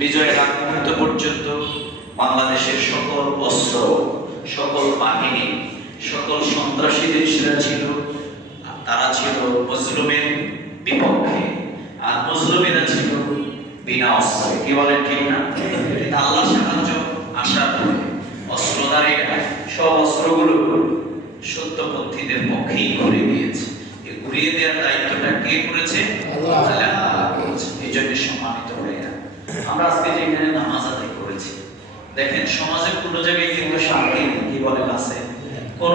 বিজয়ের আগ মুহূর্ত পর্যন্ত বাংলাদেশের সকল অস্ত্র, সকল বাহিনী, সকল সন্ত্রাসীদের সেরা ছিল তারা ছিল মজলুমের বিপক্ষে। আর মজলুমেরা ছিল বিনা অস্ত্রে। কি বলেন, ঠিক না? আল্লাহ সাহায্য কোন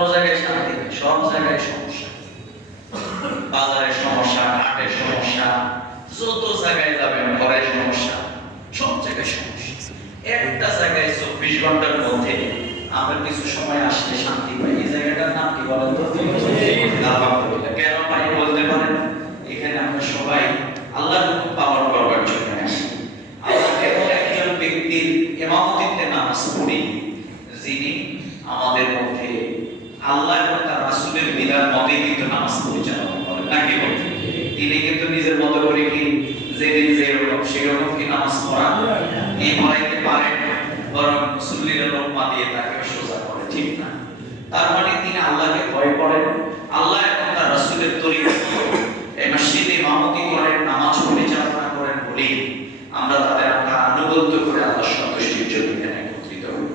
তিনি কিন্তু নিজের মতো করে কি যেদিন যেরকম সেরকম কি নামাজ পড়া এই পড়াইতে পারেন বরং মুসল্লিরা লম্বা দিয়ে তাকে সোজা করে, ঠিক না? তার মানে তিনি আল্লাহকে ভয় করেন। আল্লাহ এবং তার রাসূলের তরিকা এই মসজিদে ইমামতি করেন নামাজ পরিচালনা করেন বলি আমরা তাদের আমরা আনুগত্য করে আল্লাহ সন্তুষ্টির জন্য এখানে একত্রিত হই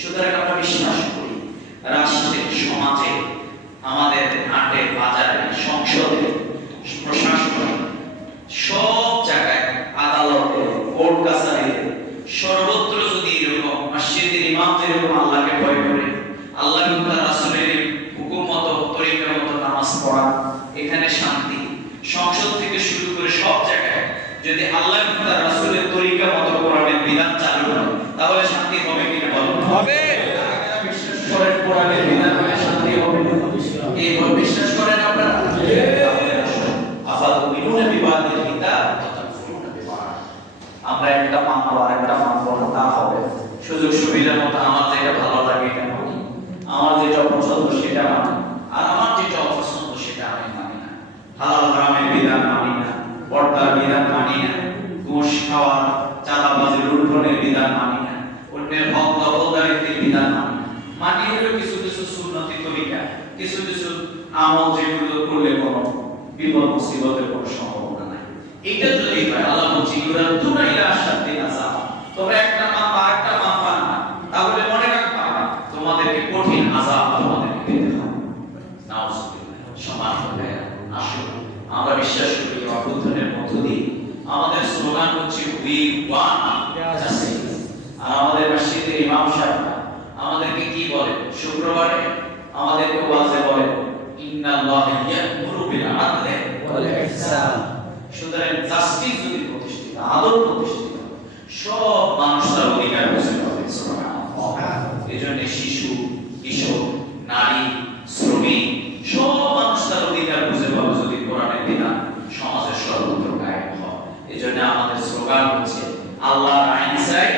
সুতরাং আমরা বিশ্বাস করি রাষ্ট্রে সমাজে আমাদের হাটে বাজারে সংসদে প্রশাসনে সব জায়গায় আদালতে কোর্ট কাছারিতে সর্বত্র যদি এরকম মসজিদের ইমাম যেরকম আল্লাহকে ভয় করে আল্লাহ এবং তার রাসূলের হুকুম মতো তরিকা মতো নামাজ পড়া এখানে শান্তি সংসদ থেকে শুরু করে সব জায়গায় যদি আল্লাহ এবং তার রাসূলের তরিকা মতো কোরআনের বিধান চালু হয় তাহলে শান্তি হবে কিনা বলুন হবে। বিশ্বাস করেন কোরআনের বিধান হলে শান্তি হবে এই বিশ্বাস করেন আপনারা আবার মিনুনে বিবাদের কিতাব তাতাকুলুনা বিবাদ আমরা একটা মানবো আর একটা মানবো না তা হবে। সুযোগ সুবিধার মতো আমার যেটা ভালো লাগে এটা করি। আমার যেটা পছন্দ সেটা মানি। আর আমার যেটা অপছন্দ সেটা আমি মানি না। হালাল হারামের বিধান মানি না। পর্দার বিধান মানি না। ঘুষ খাওয়া চাঁদাবাজি লুণ্ঠনের বিধান মানি না অন্যের হক দখলদারিত্বের বিধান মানি না মানি হলো কিছু কিছু সুন্নতি তরিকা কিছু কিছু আমল যেগুলো করলে কোনো বিপদ মুসিবতের কোনো সম্ভাবনা নাই এটা যদি হয় আল্লাহ বলছি ইউরা দুনা ইলা আশাদ্দি আযাব তবে একটা মা বা একটা মা পান না তাহলে মনে রাখবা তোমাদেরকে কঠিন আজাব তোমাদেরকে পেতে হবে আমরা বিশ্বাস করি অভ্যুত্থানের মধ্য দিয়ে আমাদের স্লোগান হচ্ছে উই ওয়ান আমাদের মসজিদের ইমাম সাহেব আমাদেরকে কি বলে? শুক্রবারে আমাদেরকে ওয়াজে বলে, ইন্নাল্লাহা স্লোগান হচ্ছে। আল্লাহর আইন চাই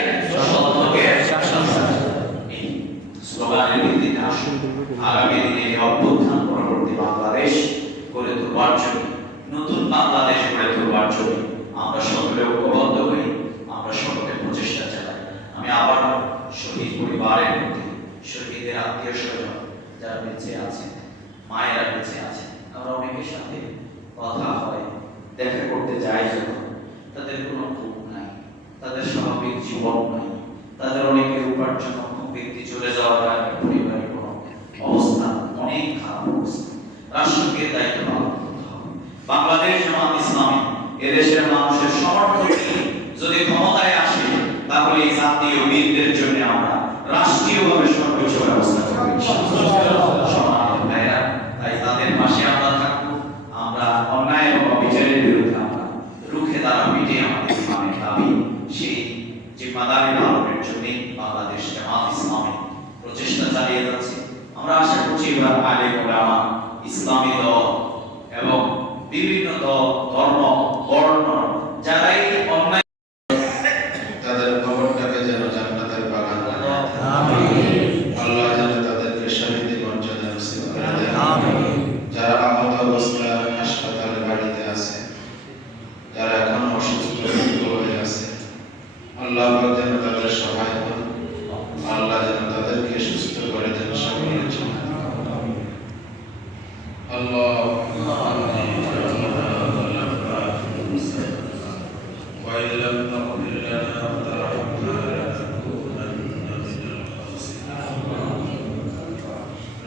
সত্যকে শাসন চাই। এই আগামী দিনে অভ্যুত্থান পরবর্তী বাংলাদেশ গড়ে তোলবার জন্য নতুন বাংলাদেশ গড়ে তোলবার জন্য আমরা সকলে ঐক্যবদ্ধ হই, আমরা সকলে প্রচেষ্টা চালাই। আমি আবার শহীদ পরিবারের মধ্যে শহীদের আত্মীয় স্বজন যারা বেঁচে আছেন মায়েরা বেঁচে আছেন আমরা অনেকের সাথে কথা হয়, দেখা করতে যাই যখন। তাদের কোনো ক্ষোভ নাই, তাদের স্বাভাবিক জীবন নাই, তাদের অনেকের উপার্জন ব্যক্তি চলে যাওয়ার আগে পরিবারের অবস্থা, অনেক খারাপ অবস্থা। রাষ্ট্রকে দায়িত্ব পালন বাংলাদেশ জামাত ইসলামী, এদেশের মানুষের সমর্থন যদি ক্ষমতায় আসে, তাহলে এই জাতীয় বীরদের জন্য আমরা রাষ্ট্রীয়ভাবে সর্বোচ্চ ব্যবস্থা করব। তাই তাদের পাশে আমরা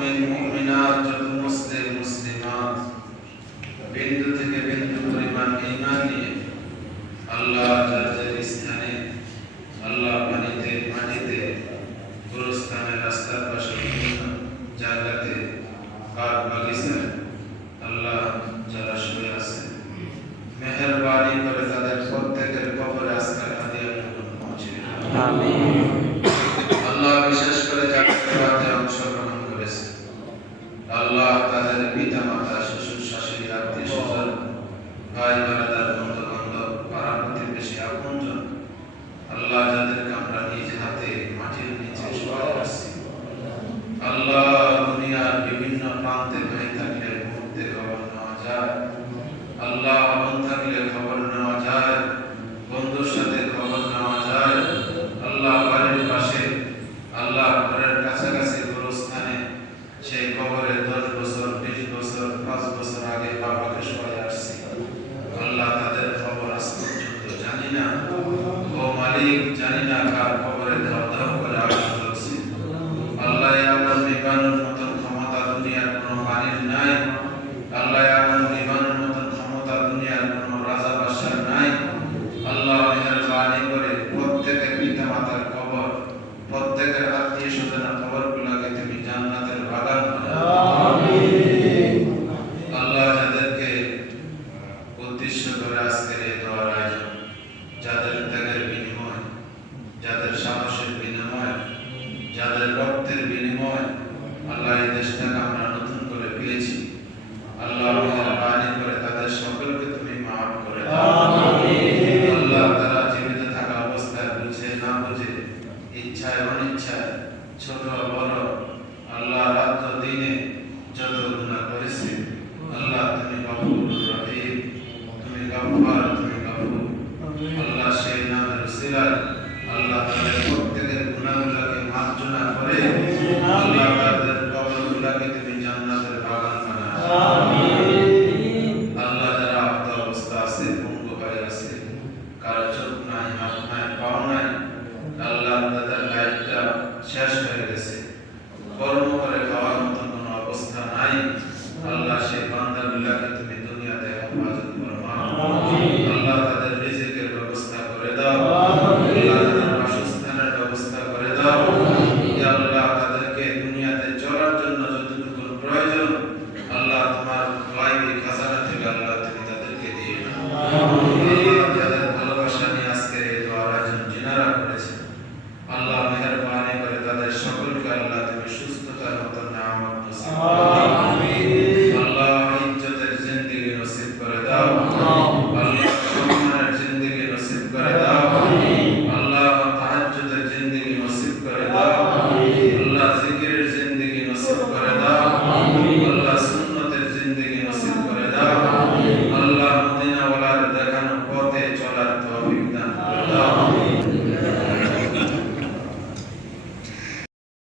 Amen. Amen. করে আয়োজন যাদের ত্যাগের বিনিময় যাদের সাহসের বিনিময় যাদের রক্তের বিনিময় আল্লাহ এই দেশটাকে আমরা নতুন করে পেয়েছি। আল্লাহ করে তাদের সকলকে তুমি মাফ করে আল্লাহ তারা জীবিত থাকা অবস্থায় বুঝে না বুঝে ইচ্ছায় অনিচ্ছায় ছোট বড় আল্লাহ আল্লাহ সেই বান্দাগুলাকে তুমি দুনিয়াতে আল্লাহ তাদের ব্যবস্থা করে দাও। তাদের বাসস্থানের ব্যবস্থা করে দাও। আল্লাহ তাদেরকে দুনিয়াতে চলার জন্য যতটুকু প্রয়োজন আল্লাহ তোমার বাইরে খাজানা থেকে আল্লাহ তুমি তাদেরকে দিয়ে দাও।